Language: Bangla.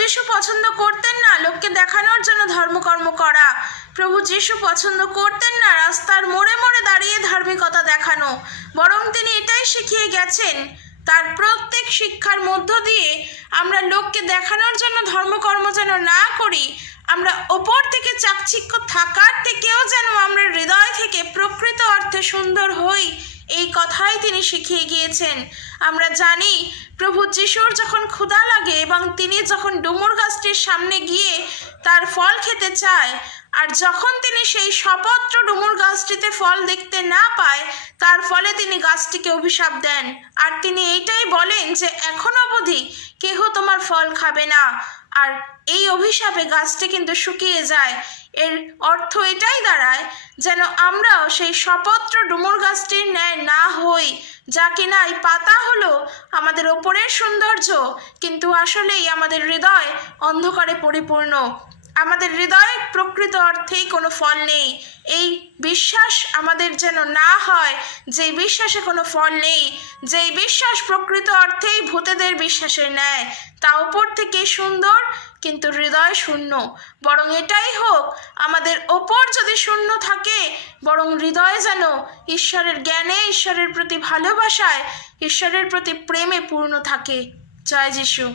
যিশু পছন্দ করতেন না লোককে দেখানোর জন্য ধর্মকর্ম করা। প্রভু যিশু পছন্দ করতেন না রাস্তার মোড়ে মোড়ে দাঁড়িয়ে ধার্মিকতা দেখানো, বরং তিনি এটাই শিখিয়ে গেছেন তার প্রত্যেক শিক্ষার মধ্য দিয়ে আমরা লোককে দেখানোর জন্য ধর্মকর্ম যেন না করি, আমরা ওপর থেকে চাকচিক্য থাকার থেকেও যেন আমরা হৃদয় থেকে প্রকৃত অর্থে সুন্দর হই, এই কথাই তিনি শিখিয়ে গিয়েছেন। আমরা জানি প্রভু যিশুর যখন ক্ষুধা লাগে এবং তিনি যখন ডুমুর গাছটির সামনে গিয়ে তার ফল খেতে চায়, আর যখন তিনি সেই সপত্র ডুমুর গাছটিতে ফল দেখতে না পায়, তার ফলে তিনি গাছটিকে অভিশাপ দেন। আর তিনি এইটাই বলেন যে এখন অবধি কেহ তোমার ফল খাবে না। আর এই অভিশাপে গাছটি কিন্তু শুকিয়ে যায়। এর অর্থ এটাই দাঁড়ায় যেন আমরাও সেই সপত্র ডুমুর গাছটির ন্যায় না হই, যা কিনা এই পাতা হলো আমাদের ওপরের সৌন্দর্য, কিন্তু আসলেই আমাদের হৃদয় অন্ধকারে পরিপূর্ণ। আমাদের হৃদয়ে প্রকৃত অর্থেই কোনো ফল নেই। এই বিশ্বাস আমাদের যেন না হয় যেই বিশ্বাসে কোনো ফল নেই, যেই বিশ্বাস প্রকৃত অর্থেই ভূতেদের বিশ্বাসের ন্যায়, তা উপর থেকে সুন্দর কিন্তু হৃদয় শূন্য। বরং এটাই হোক আমাদের ওপর যদি শূন্য থাকে, বরং হৃদয় যেন ঈশ্বরের জ্ঞানে, ঈশ্বরের প্রতি ভালোবাসায়, ঈশ্বরের প্রতি প্রেমে পূর্ণ থাকে। জয় যিশু।